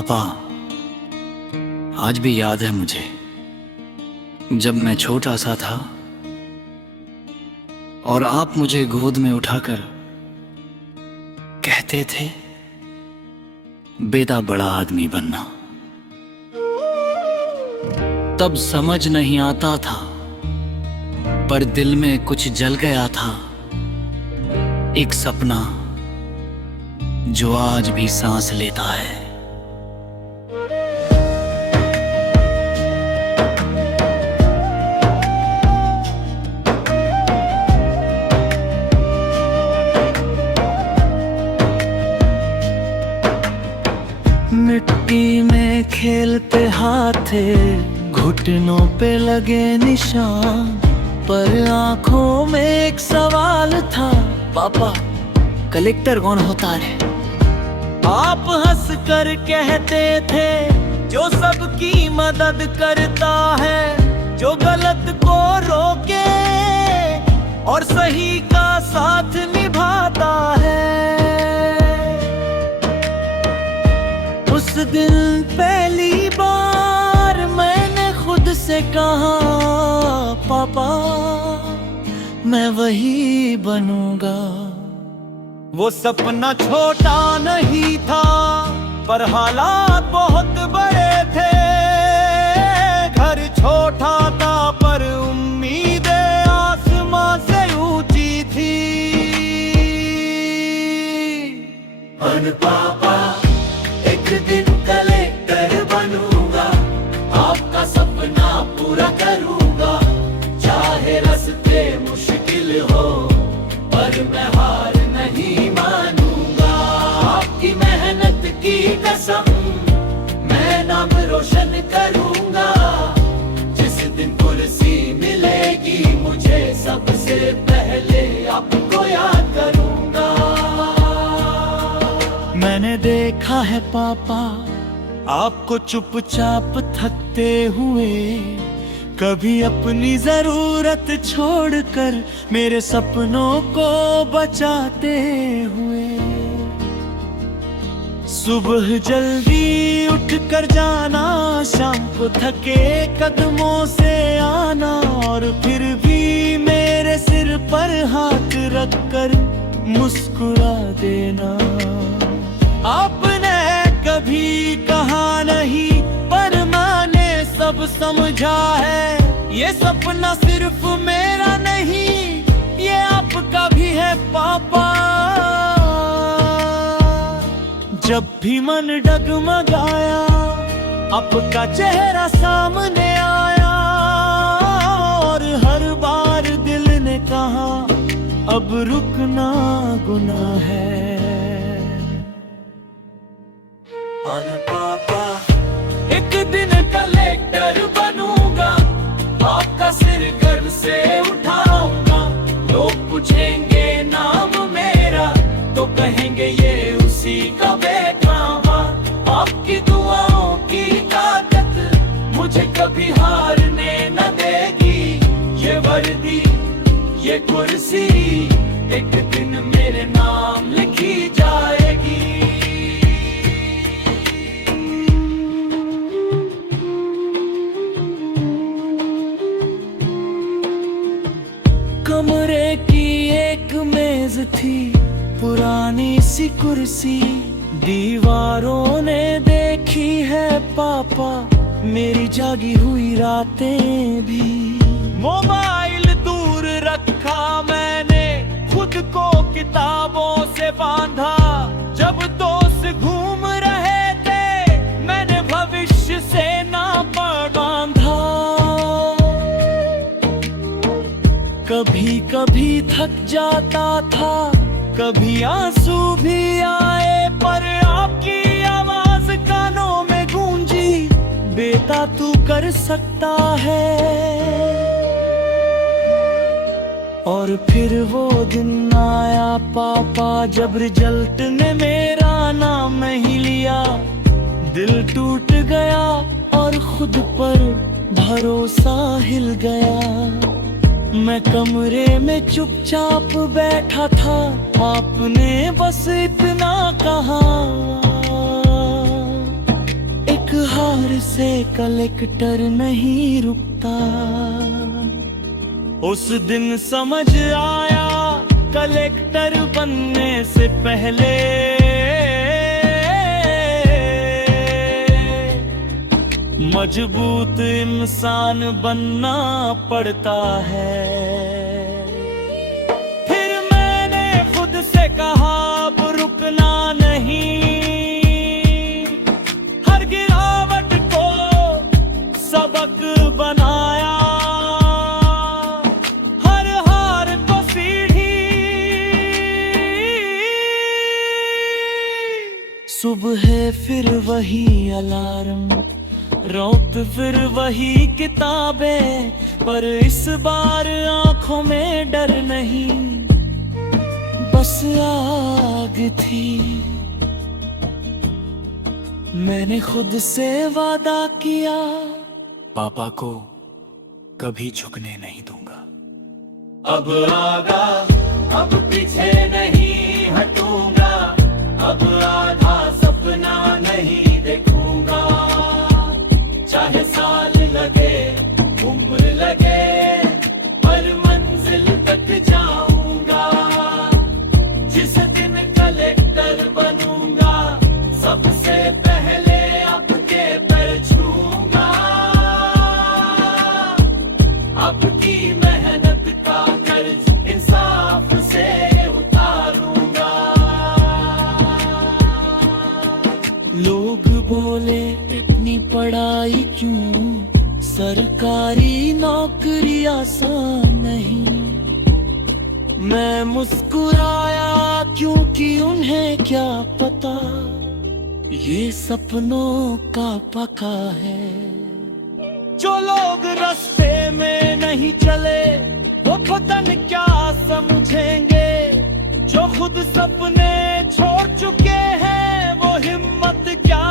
पापा, आज भी याद है मुझे जब मैं छोटा सा था और आप मुझे गोद में उठाकर कहते थे बेटा बड़ा आदमी बनना। तब समझ नहीं आता था पर दिल में कुछ जल गया था, एक सपना जो आज भी सांस लेता है। मिट्टी में खेलते हाथे घुटनों पे लगे निशान, पर आंखों में एक सवाल था, पापा कलेक्टर कौन होता है? आप हंस कर कहते थे जो सबकी मदद करता है, जो गलत को रोके और सही का साथ निभाता है। उस दिन पहली बार मैंने खुद से कहा, पापा मैं वही बनूंगा। वो सपना छोटा नहीं था पर हालात बहुत बड़े थे। घर छोटा था पर उम्मीदें आसमां से ऊंची थी। पापा एक दिन कलेक्टर बनूंगा, आपका सपना पूरा करूंगा। चाहे रास्ते मुश्किल हो पर मैं हार नहीं मानूंगा। आपकी मेहनत की कसम मैं नाम रोशन करूंगा। जिस दिन कुर्सी मिलेगी मुझे सबसे पहले आपको याद करूंगा। मैंने देखा है पापा आपको चुपचाप थकते हुए, कभी अपनी जरूरत छोड़कर मेरे सपनों को बचाते हुए। सुबह जल्दी उठकर जाना, शाम को थके कदमों से आना, और फिर भी मेरे सिर पर हाथ रखकर मुस्कुरा देना। आपने कभी कहा नहीं पर मैंने सब समझा है। ये सपना सिर्फ मेरा नहीं ये आपका भी है पापा। जब भी मन डगमगाया आपका चेहरा सामने आया, और हर बार दिल ने कहा अब रुकना गुनाह है। पापा एक दिन कलेक्टर बनूंगा, आपका सिर गर्व से उठाऊंगा। लोग पूछेंगे नाम मेरा तो कहेंगे ये उसी का बेटा। आपकी दुआओं की ताकत मुझे कभी हारने न देगी। ये वर्दी ये कुर्सी एक दिन मेरे नाम लिखी जाएगी। कमरे की एक मेज थी, पुरानी सी कुर्सी, दीवारों ने देखी है पापा मेरी जागी हुई रातें भी। मोबाइल दूर रखा मैंने, खुद को किताबों से बांधा। जब दोस्त घूम रहे थे मैंने भविष्य से नाता बांधा। कभी कभी थक जाता था, कभी आंसू भी आए, पर आपकी आवाज कानों में गूंजी, बेटा तू कर सकता है। और फिर वो दिन आया पापा जब रिजल्ट ने मेरा नाम ही लिया। दिल टूट गया और खुद पर भरोसा हिल गया। मैं कमरे में चुपचाप बैठा था, आपने बस इतना कहा एक हार से कलेक्टर नहीं रुकता। उस दिन समझ आया कलेक्टर बनने से पहले मजबूत इंसान बनना पड़ता है। फिर मैंने खुद से कहा अब रुकना नहीं, हर गिरावट को सबक बनाया, हर हार को सीढ़ी। सुबह फिर वही अलार्म, रात फिर वही किताबें, पर इस बार आंखों में डर नहीं, बस आग थी। मैंने खुद से वादा किया, पापा को कभी झुकने नहीं दूंगा। अब आगा, अब पीछे नहीं हटूंगा, अब आधा सपना नहीं देखूंगा। चाहे साल लगे, उम्र लगे, पर मंजिल तक जाऊंगा। जिस दिन कलेक्टर बनूंगा, सबसे पहले आपके पैर छूंगा। आपकी मेहनत का कर्ज इंसाफ से उतारूंगा। लोग बोले इतनी पढ़ाई क्यों, सरकारी नौकरी आसान नहीं। मैं मुस्कुराया क्योंकि उन्हें क्या पता ये सपनों का पका है। जो लोग रास्ते में नहीं चले वो पता नहीं क्या समझेंगे, जो खुद सपने छोड़ चुके हैं वो हिम्मत क्या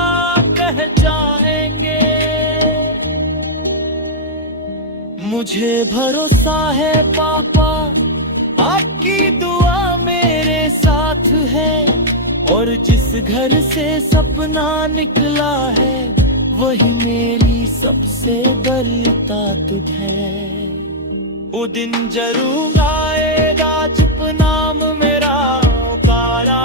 कह जाएंगे। मुझे भरोसा है पापा, आपकी दुआ मेरे साथ है, और जिस घर से सपना निकला है वही मेरी सबसे बड़ी ताकत है। वो दिन जरूर आएगा जब नाम मेरा पुकारा